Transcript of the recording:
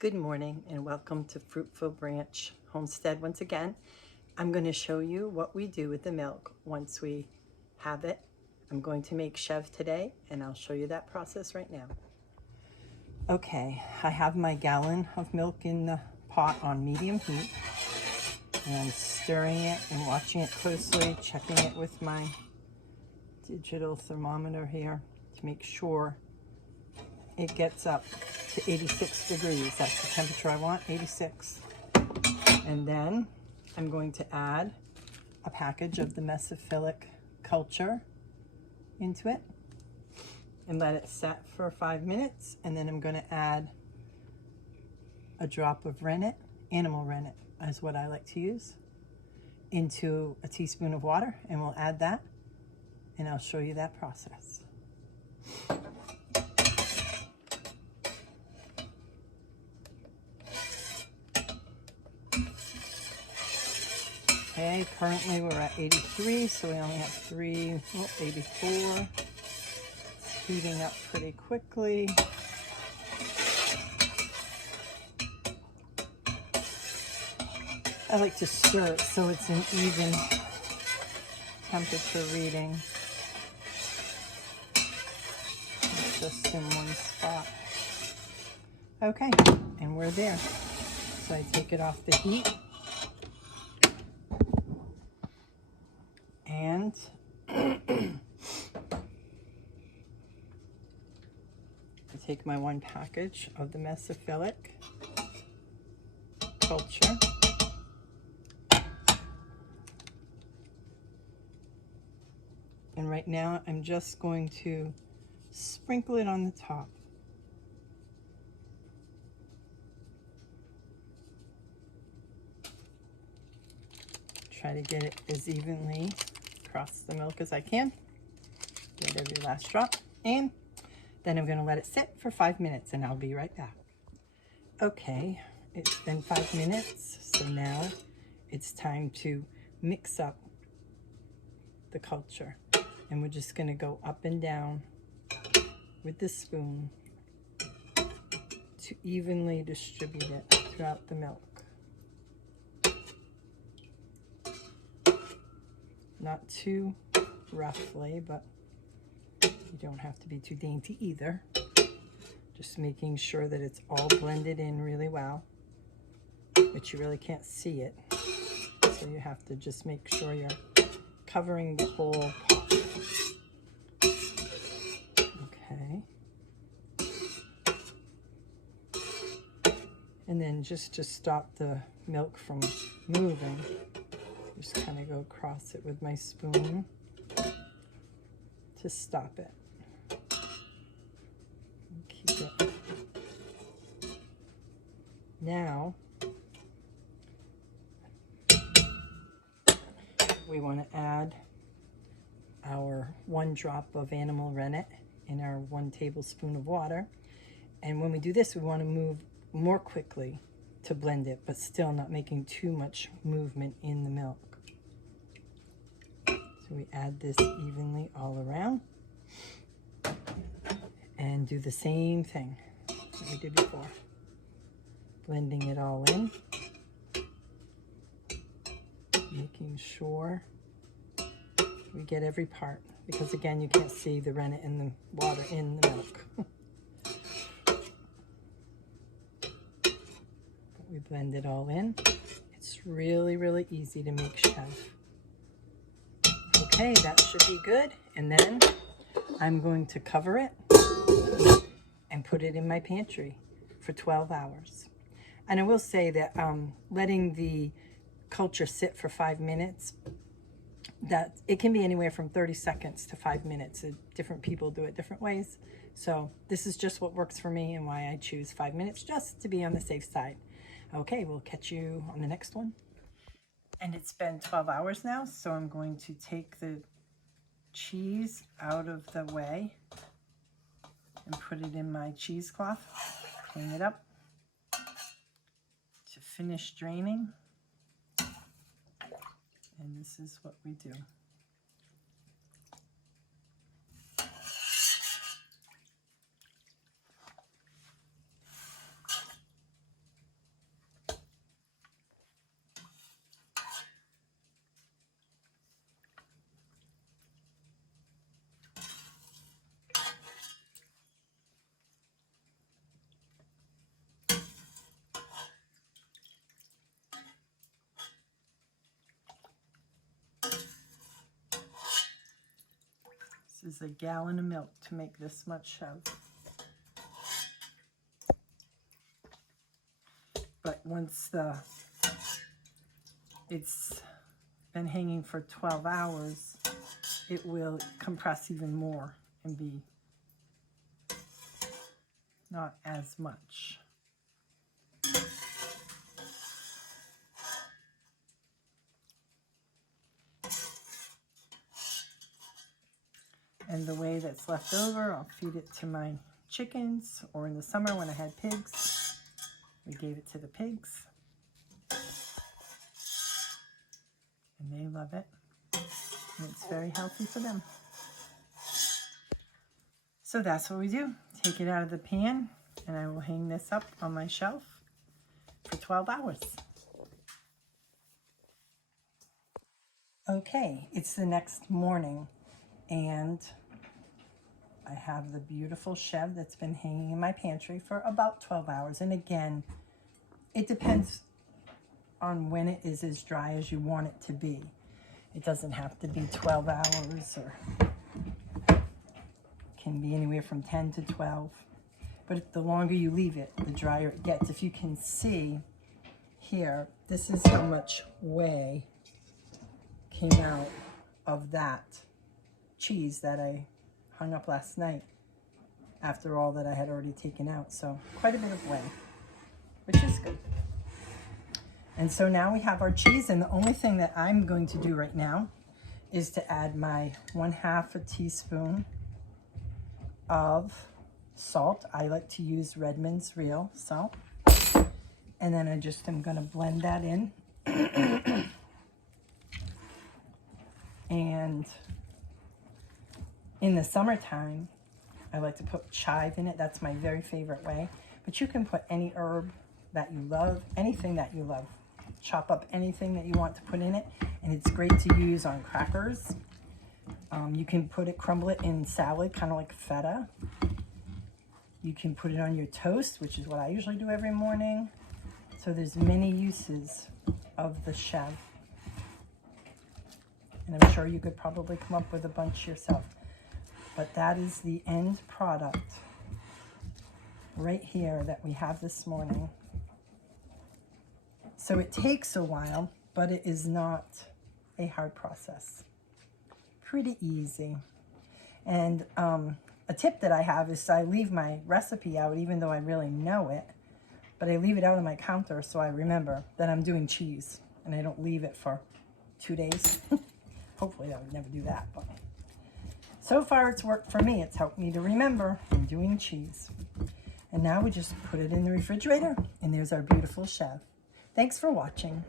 Good morning and welcome to Fruitful Branch Homestead once again. I'm going to show you what we do with the milk once we have it. I'm going to make Chèvre today and I'll show you that process right now. Okay, I have my gallon of milk in the pot on medium heat and I'm stirring it and watching it closely, checking it with my digital thermometer here to make sure it gets up to 86 degrees. That's the temperature I want, 86. And then I'm going to add a package of the mesophilic culture into it and let it set for 5 minutes. And then I'm going to add a drop of rennet, animal rennet is what I like to use, into a teaspoon of water, and we'll add that and I'll show you that process. Okay, currently we're at 83, so we only have 84. It's heating up pretty quickly. I like to stir it so it's an even temperature reading. It's just in one spot. Okay, and we're there. So I take it off the heat. And I take my one package of the mesophilic culture. And right now I'm just going to sprinkle it on the top. Try to get it as evenly across the milk as I can. Get every last drop. And then I'm going to let it sit for 5 minutes and I'll be right back. Okay, it's been 5 minutes, so now it's time to mix up the culture. And we're just going to go up and down with the spoon to evenly distribute it throughout the milk. Not too roughly, but you don't have to be too dainty either. Just making sure that it's all blended in really well, but you really can't see it. So you have to just make sure you're covering the whole pot. Okay. And then just to stop the milk from moving, just kind of go across it with my spoon to stop it. Keep it. Now, we want to add our 1 drop of animal rennet in our 1 tablespoon of water. And when we do this, we want to move more quickly to blend it, but still not making too much movement in the milk. So we add this evenly all around and do the same thing that we did before. Blending it all in, making sure we get every part, because again, you can't see the rennet and the water in the milk. But we blend it all in. It's really, really easy to make Chèvre. Okay, that should be good. And then I'm going to cover it and put it in my pantry for 12 hours. And I will say that letting the culture sit for 5 minutes, that it can be anywhere from 30 seconds to 5 minutes. Different people do it different ways. So this is just what works for me and why I choose 5 minutes, just to be on the safe side. Okay, we'll catch you on the next one. And it's been 12 hours now, so I'm going to take the cheese out of the way and put it in my cheesecloth, clean it up to finish draining. And this is what we do. This is a gallon of milk to make this much chèvre. But once it's been hanging for 12 hours, it will compress even more and be not as much. And the way that's left over, I'll feed it to my chickens, or in the summer when I had pigs, we gave it to the pigs. And they love it. And it's very healthy for them. So that's what we do. Take it out of the pan, and I will hang this up on my shelf for 12 hours. Okay, it's the next morning, and I have the beautiful chèvre that's been hanging in my pantry for about 12 hours. And again, it depends on when it is as dry as you want it to be. It doesn't have to be 12 hours, or can be anywhere from 10 to 12. But the longer you leave it, the drier it gets. If you can see here, this is how much whey came out of that cheese that I hung up last night after all that I had already taken out. So quite a bit of whey, which is good. And so now we have our cheese, and the only thing that I'm going to do right now is to add my 1/2 teaspoon of salt. I like to use Redmond's real salt. And then I just am going to blend that in. And in the summertime, I like to put chive in it. That's my very favorite way. But you can put any herb that you love, anything that you love. Chop up anything that you want to put in it, and it's great to use on crackers. You can crumble it in salad, kind of like feta. You can put it on your toast, which is what I usually do every morning. So there's many uses of the chèvre. And I'm sure you could probably come up with a bunch yourself. But that is the end product right here that we have this morning. So it takes a while, but it is not a hard process. Pretty easy. And a tip that I have is I leave my recipe out, even though I really know it, but I leave it out on my counter so I remember that I'm doing cheese, and I don't leave it for 2 days. Hopefully I would never do that, but so far it's worked for me. It's helped me to remember I'm doing cheese. And now we just put it in the refrigerator, and there's our beautiful chèvre. Thanks for watching.